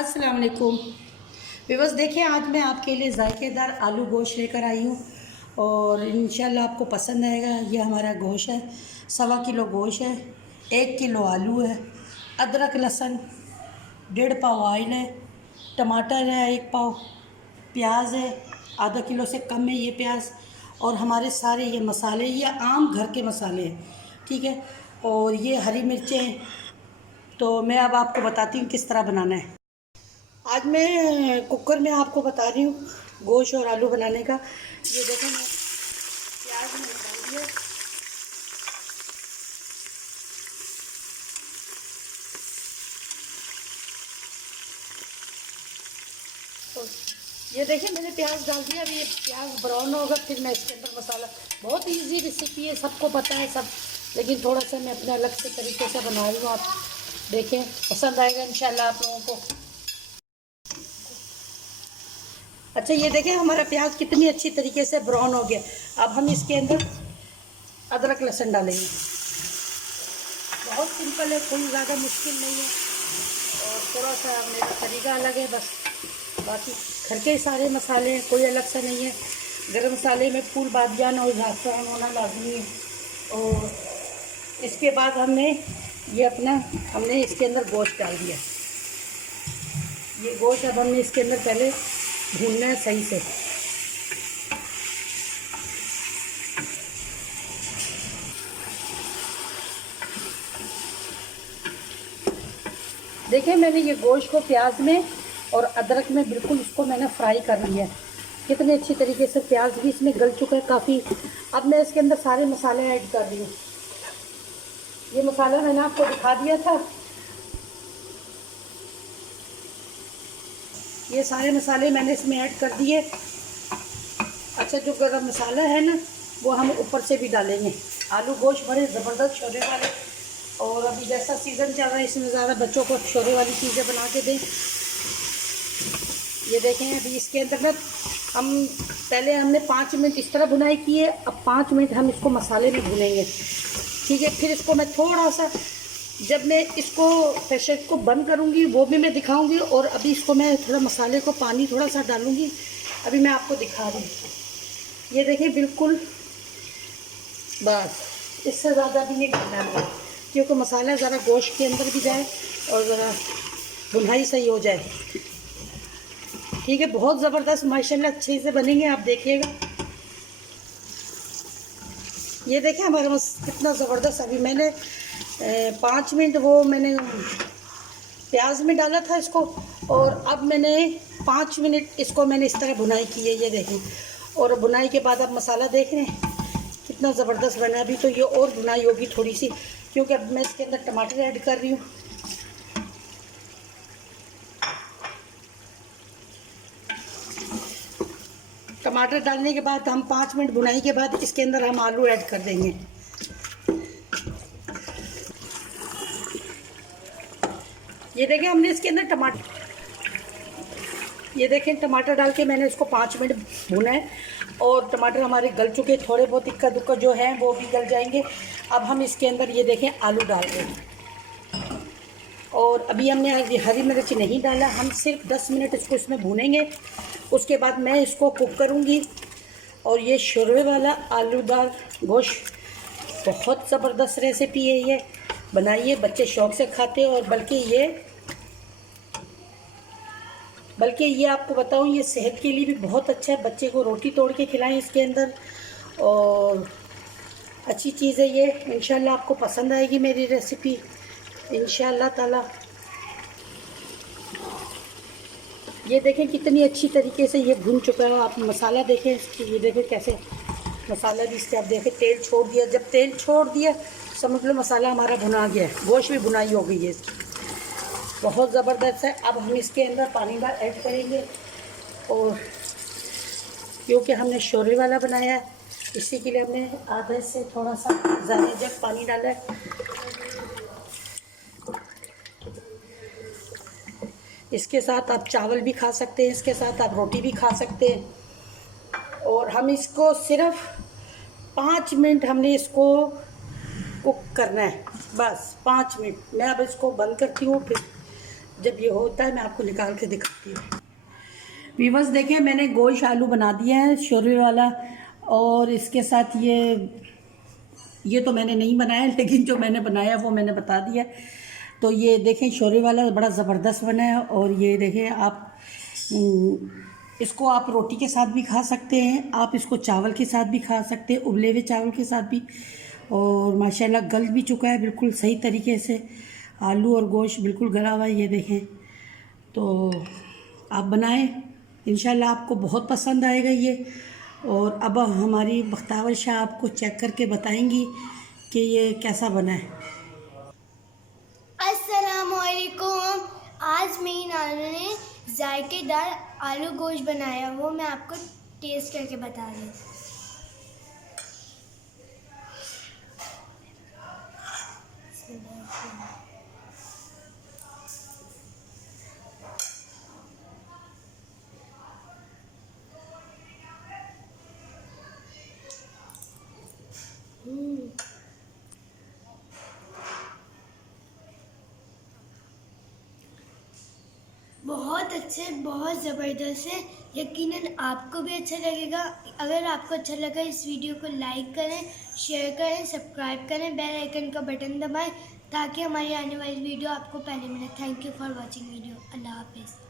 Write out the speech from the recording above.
अस्सलाम वालेकुम। व्यूअर्स देखिए, आज मैं आपके लिए जायकेदार आलू गोश्त लेकर आई हूँ और इंशाल्लाह आपको पसंद आएगा। ये हमारा गोश्त है, 1.25 किलो गोश्त है, 1 किलो आलू है, अदरक लहसुन 1.5 पाव ऑयल है, टमाटर है 1 पाव, प्याज है आधा किलो से कम है ये प्याज, और हमारे सारे ये मसाले ये आम घर के मसाले हैं, ठीक है। और ये हरी मिर्चें हैं। तो मैं अब आपको बताती हूँ किस तरह बनाना है। आज मैं कुकर में आपको बता रही हूँ गोश्त और आलू बनाने का। ये देखो, मैं प्याज में डाल दिया, तो ये देखिए मैंने प्याज डाल दिया। अभी ये प्याज ब्राउन होगा, फिर मैं इसके अंदर मसाला। बहुत इजी रेसिपी है, सबको पता है सब, लेकिन थोड़ा सा मैं अपने अलग से तरीके से बना रही हूँ। आप देखें, पसंद आएगा इंशाल्लाह आप लोगों को। अच्छा, ये देखें हमारा प्याज कितनी अच्छी तरीके से ब्राउन हो गया। अब हम इसके अंदर अदरक लहसुन डालेंगे। बहुत सिंपल है, कोई ज़्यादा मुश्किल नहीं है, और थोड़ा सा मेरा तरीका अलग है बस। बाकी घर के सारे मसाले हैं, कोई अलग सा नहीं है। गरम मसाले में फूल बादियान और ज़ाफ़रान होना लाजमी है। और इसके बाद हमने इसके अंदर गोश्त डाल दिया। ये गोश्त अब हमने इसके अंदर पहले भूनना है सही से। देखिए, मैंने ये गोश्त को प्याज में और अदरक में बिल्कुल इसको मैंने फ्राई कर लिया है। कितने अच्छी तरीके से प्याज भी इसमें गल चुका है काफ़ी। अब मैं इसके अंदर सारे मसाले ऐड कर रही हूँ। ये मसाला मैंने आपको दिखा दिया था। ये सारे मसाले मैंने इसमें ऐड कर दिए। अच्छा, जो गरम मसाला है ना, वो हम ऊपर से भी डालेंगे। आलू गोश्त बड़े ज़बरदस्त शोरबे वाले, और अभी जैसा सीज़न चल रहा है इसमें ज़्यादा बच्चों को शोरबे वाली चीज़ें बना के दें। ये देखें, अभी इसके अंदर ना हमने 5 मिनट इस तरह भुनाई की है। अब 5 मिनट हम इसको मसाले में भुनेंगे, ठीक है। फिर इसको मैं थोड़ा सा, जब मैं इसको प्रेशर को बंद करूँगी वो भी मैं दिखाऊँगी। और अभी इसको मैं थोड़ा मसाले को पानी थोड़ा सा डालूँगी, अभी मैं आपको दिखा रही हूँ। ये देखिए, बिल्कुल बस इससे ज़्यादा भी नहीं करना है, क्योंकि मसाला ज़रा गोश्त के अंदर भी जाए और ज़रा भुनाई सही हो जाए, ठीक है। बहुत ज़बरदस्त माशाल्लाह अच्छे से बनेंगे, आप देखिएगा। ये देखिए हमारे पास कितना ज़बरदस्त। अभी मैंने 5 मिनट वो मैंने प्याज में डाला था इसको, और अब मैंने 5 मिनट इसको मैंने इस तरह भुनाई की है। ये देखें, और भुनाई के बाद आप मसाला देख रहे हैं कितना ज़बरदस्त बना। अभी तो ये और भुनाई होगी थोड़ी सी, क्योंकि अब मैं इसके अंदर टमाटर ऐड कर रही हूँ। टमाटर डालने के बाद हम 5 मिनट भुनाई के बाद इसके अंदर हम आलू ऐड कर देंगे। ये देखें, हमने इसके अंदर ये देखें टमाटर डाल के मैंने इसको 5 मिनट भुना है, और टमाटर हमारे गल चुके। थोड़े बहुत इक्का दुक्का जो है वो भी गल जाएंगे। अब हम इसके अंदर ये देखें आलू डाल दें, और अभी हमने हरी मिर्च नहीं डाला। हम सिर्फ 10 मिनट इसको इसमें भूनेंगे, उसके बाद मैं इसको कुक करूँगी। और ये शोरबे वाला आलूदार गोश्त बहुत ज़बरदस्त रेसिपी है। ये बनाइए, बच्चे शौक़ से खाते हैं। और बल्कि ये आपको बताऊँ, ये सेहत के लिए भी बहुत अच्छा है। बच्चे को रोटी तोड़ के खिलाएं इसके अंदर, और अच्छी चीज़ है ये। इंशाल्लाह आपको पसंद आएगी मेरी रेसिपी इंशाल्लाह ताला। ये देखें कितनी अच्छी तरीके से ये भुन चुका है। आप मसाला देखें, ये देखें कैसे मसाला भी इससे, आप देखें तेल छोड़ दिया। जब तेल छोड़ दिया समझ लो मसाला हमारा भुना गया है, गोश्त भी भुनाई हो गई है इसकी, बहुत ज़बरदस्त है। अब हम इसके अंदर पानी का ऐड करेंगे, और क्योंकि हमने शोरबे वाला बनाया है इसी के लिए हमने आधे से थोड़ा सा ज़्यादा जग पानी डाला है। इसके साथ आप चावल भी खा सकते हैं, इसके साथ आप रोटी भी खा सकते हैं। और हम इसको सिर्फ 5 मिनट हमने इसको कुक करना है, बस 5 मिनट। मैं अब इसको बंद करती हूँ, फिर जब ये होता है मैं आपको निकाल के दिखाती हूँ। वीवर्स देखें, मैंने गोश्त आलू बना दिया है शोरवे वाला, और इसके साथ ये तो मैंने नहीं बनाया, लेकिन जो मैंने बनाया वो मैंने बता दिया। तो ये देखें शोरवे वाला बड़ा ज़बरदस्त बना है। और ये देखें आप, इसको आप रोटी के साथ भी खा सकते हैं, आप इसको चावल के साथ भी खा सकते हैं, उबले हुए चावल के साथ भी। और माशाल्लाह गल भी चुका है बिल्कुल सही तरीके से, आलू और गोश्त बिल्कुल गला हुआ है। ये देखें, तो आप बनाएं, इंशाल्लाह आपको बहुत पसंद आएगा ये। और अब हमारी बख्तावर शाह आपको चेक करके बताएंगी कि ये कैसा बना है। अस्सलामुअलैकुम। आज मेरी नानी ने जायकेदार आलू गोश्त बनाया, वो मैं आपको टेस्ट करके बता रही हूँ। बहुत अच्छे, बहुत ज़बरदस्त है। यकीनन आपको भी अच्छा लगेगा। अगर आपको अच्छा लगा इस वीडियो को लाइक करें, शेयर करें, सब्सक्राइब करें, बेल आइकन का बटन दबाएं ताकि हमारी आने वाली वीडियो आपको पहले मिले। Thank you for watching video. अल्लाह हाफिज़।